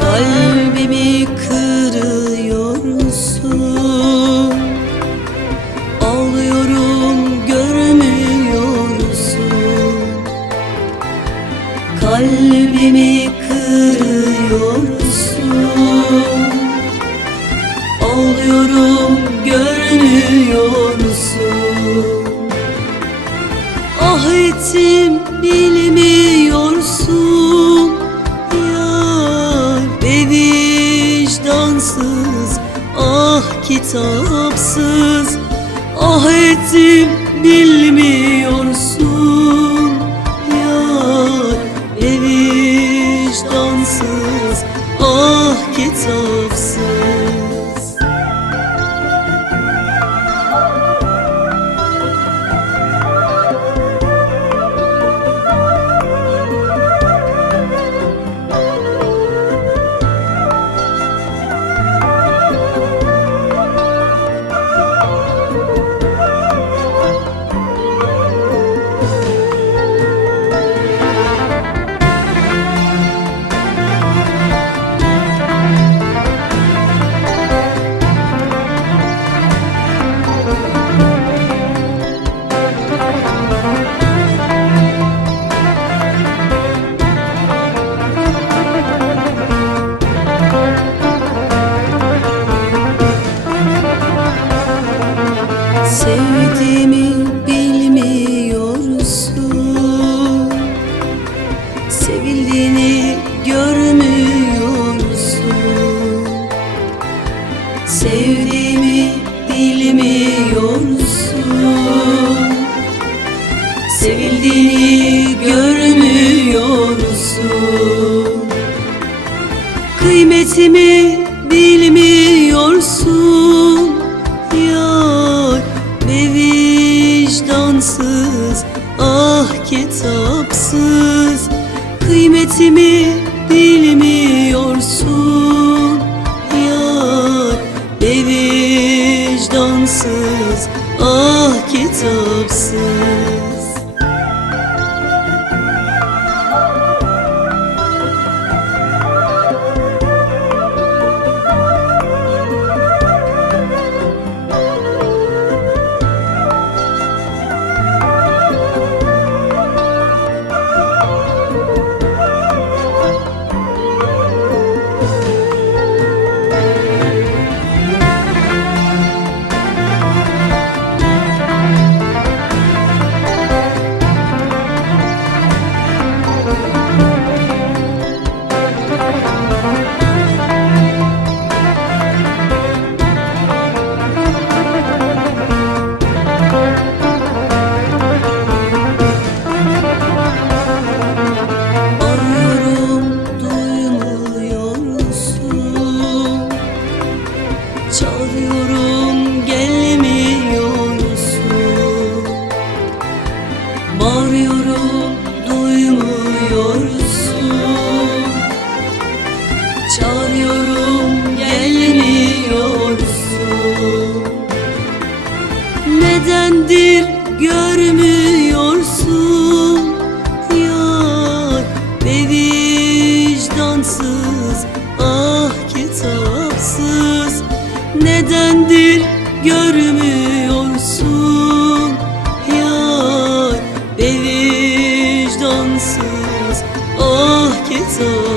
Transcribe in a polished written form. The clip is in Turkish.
Kalbimi kırıyorsun, ağlıyorum görmüyorsun. Kalbimi kırıyorsun, ağlıyorum görmüyorsun. Ah ettim bilmiyorsun yar, ve vicdansız, ah kitapsız. Ah ettim bilmiyorsun yar, ve vicdansız, ah kitapsız. Sevdiğimi bilmiyorsun, sevildiğini görmüyorsun. Sevdiğimi bilmiyorsun, sevildiğini görmüyorsun. Kıymetimi bilmiyorsun yar, ve vicdansız, ah kitapsız. Kıymetimi bilmiyorsun yar, ve vicdansız, ah kitapsız. Çağırıyorum gelmiyorsun, bağırıyorum duymuyorsun. Çağırıyorum gelmiyorsun. Nedendir görmüyorsun yar, ve vicdansız, ah kitapsız. Nedendir görmüyorsun yar, ve vicdansız, ah kitapsız.